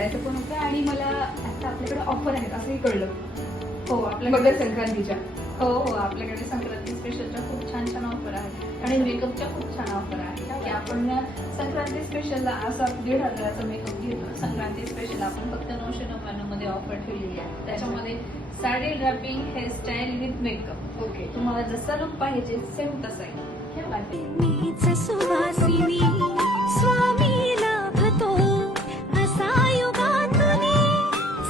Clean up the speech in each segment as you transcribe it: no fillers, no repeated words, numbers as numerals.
विचारायचं पण होतं आणि मला आता आपल्याकडे ऑफर आहेत असंही कळलं. हो, आपल्याकडे मकर संक्रांतीच्या. हो आपल्याकडे संक्रांती स्पेशलच्या खूप छान छान ऑफर आहेत आणि मेकअपच्या खूप छान ऑफर आहेत की आपण संक्रांती स्पेशलला असा 1,500चा मेकअप घेतो. संक्रांती स्पेशल आपण फक्त 999 मध्ये ऑफर ठेवलेली आहे. त्याच्यामध्ये sari draping, hairstyle with makeup. Okay. तुम्हाला जसा लुक पाहिजे सेम तसा आहे. मीच सुवासिनी स्वामी लाभतो असा युगातुनी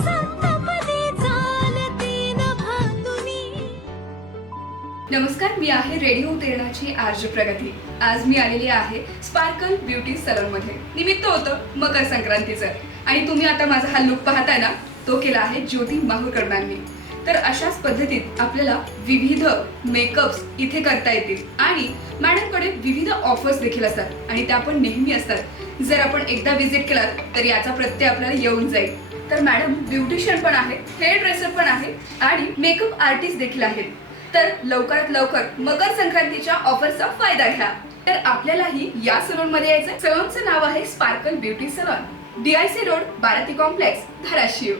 सप्तपदी चालते न भांडुनी. नमस्कार, मी आहे रेडिओ तेरणाची आरजे प्रगती. आज मी आलेली आहे स्पार्कल ब्युटी सलून मध्ये. निमित्त होतं मकर संक्रांतीचं आणि तुम्ही आता माझा हा लुक पाहताय ना, तो केला आहे ज्योती माहूरकर मॅमनी. तर अशाच पद्धतीत आपल्याला विविध मेकअप्स इथे करता येतील आणि मॅडमकडे विविध ऑफर्स देखील असतात आणि त्या पण नेहमी असतात. जर आपण एकदा व्हिजिट केलात तर याचा प्रत्यय आपल्याला येऊन जाईल. तर मॅडम ब्युटिशियन पण आहे, हेअर ड्रेसर पण आहे आणि मेकअप आर्टिस्ट देखील आहेत. तर लवकरात लवकर मकर संक्रांतीच्या ऑफरचा फायदा घ्या. तर आपल्यालाही या सलून मध्ये यायचं. सलूनचं नाव आहे sparkle beauty salon, DIC road, Barati complex, Dharashiv.